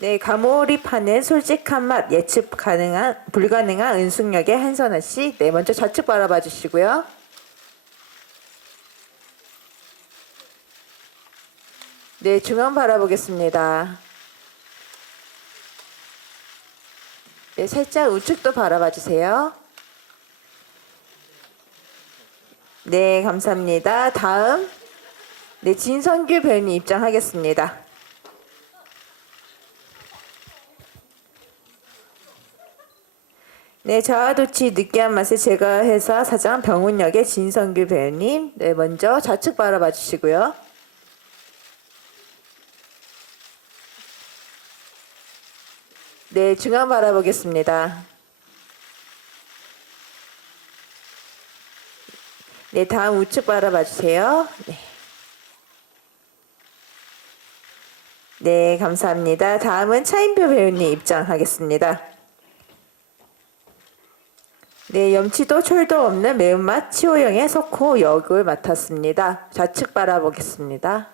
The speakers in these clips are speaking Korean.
네, 가몰입하는 솔직한 맛 예측 가능한 불가능한 은숙역의 한선아 씨. 네, 먼저 좌측 바라봐 주시고요. 네, 중앙 바라보겠습니다. 네, 살짝 우측도 바라봐 주세요. 네, 감사합니다. 다음, 네, 진성규 배우님 입장하겠습니다. 네, 자아도취 느끼한 맛의 제가 회사 사장 병훈역의 진성규 배우님. 네, 먼저 좌측 바라봐 주시고요. 네, 중앙 바라보겠습니다. 네, 다음 우측 바라봐 주세요. 네. 네, 감사합니다. 다음은 차인표 배우님 입장하겠습니다. 네, 염치도 철도 없는 매운맛 치호영의 석호 역을 맡았습니다. 좌측 바라보겠습니다.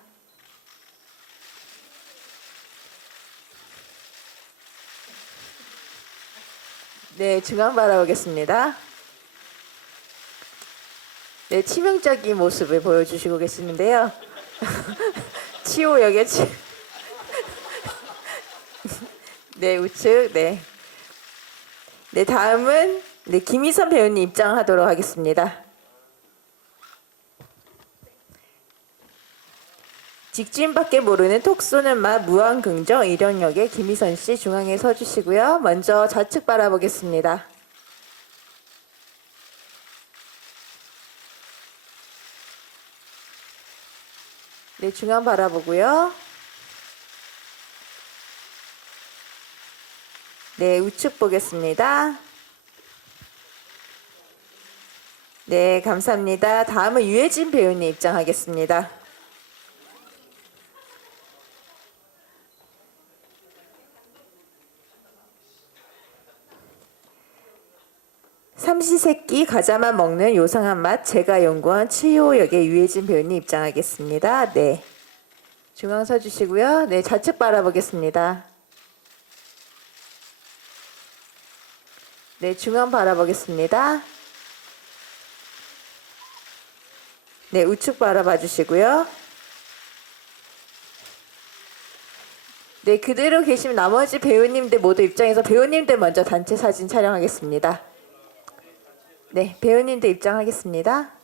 네, 중앙 바라보겠습니다. 네, 치명적인 모습을 보여주시고 계시는데요. 치호 역의 치... 네, 우측, 네. 네, 다음은 네, 김희선 배우님 입장하도록 하겠습니다. 직진밖에 모르는 톡 쏘는 맛 무한긍정 일영역의 김희선 씨 중앙에 서주시고요. 먼저 좌측 바라보겠습니다. 네, 중앙 바라보고요. 네, 우측 보겠습니다. 네, 감사합니다. 다음은 유해진 배우님 입장하겠습니다. 삼시세끼 과자만 먹는 요상한 맛 제가 연구한 치효역의 유해진 배우님 입장하겠습니다. 네. 중앙 서주시고요. 네, 좌측 바라보겠습니다. 네, 중앙 바라보겠습니다. 네, 우측 바라봐 주시고요. 네, 그대로 계시면 나머지 배우님들 모두 입장해서 배우님들 먼저 단체 사진 촬영하겠습니다. 네, 배우님들 입장하겠습니다.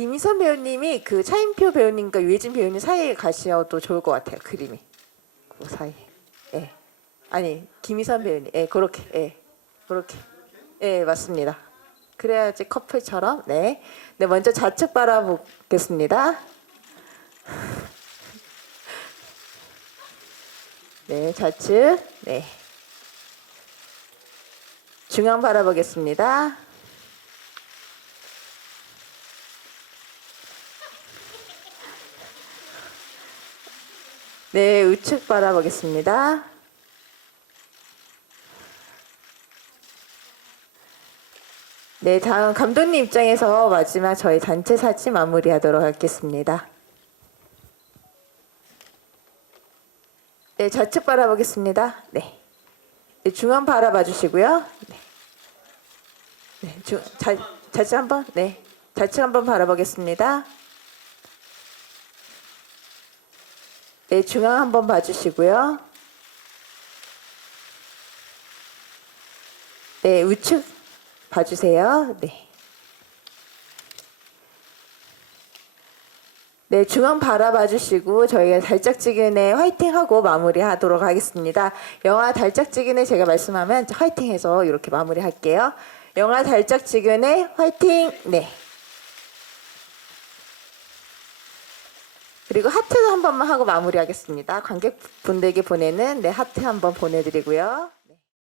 김희선 배우님이 그 차인표 배우님과 유해진 배우님 사이에 가셔도 좋을 것 같아요. 그림이 그 사이. 예. 아니 김희선 배우님. 예, 그렇게. 예, 그렇게. 예, 맞습니다. 그래야지 커플처럼. 네. 네, 먼저 좌측 바라보겠습니다. 네, 좌측. 네. 중앙 바라보겠습니다. 네, 우측 바라보겠습니다. 네, 다음 감독님 입장에서 마지막 저희 단체 사진 마무리하도록 하겠습니다. 네, 좌측 바라보겠습니다. 네. 네, 중앙 바라봐 주시고요. 네. 네, 중, 좌, 좌측 한번, 네. 좌측 한번 바라보겠습니다. 네, 중앙 한번 봐주시고요. 네, 우측 봐주세요. 네. 네, 중앙 바라봐 주시고 저희가 달짝지근에 화이팅하고 마무리하도록 하겠습니다. 영화 달짝지근에 제가 말씀하면 화이팅해서 이렇게 마무리할게요. 영화 달짝지근에 화이팅! 네. 그리고 하트도 한 번만 하고 마무리하겠습니다. 관객분들에게 보내는 네, 하트 한 번 보내드리고요.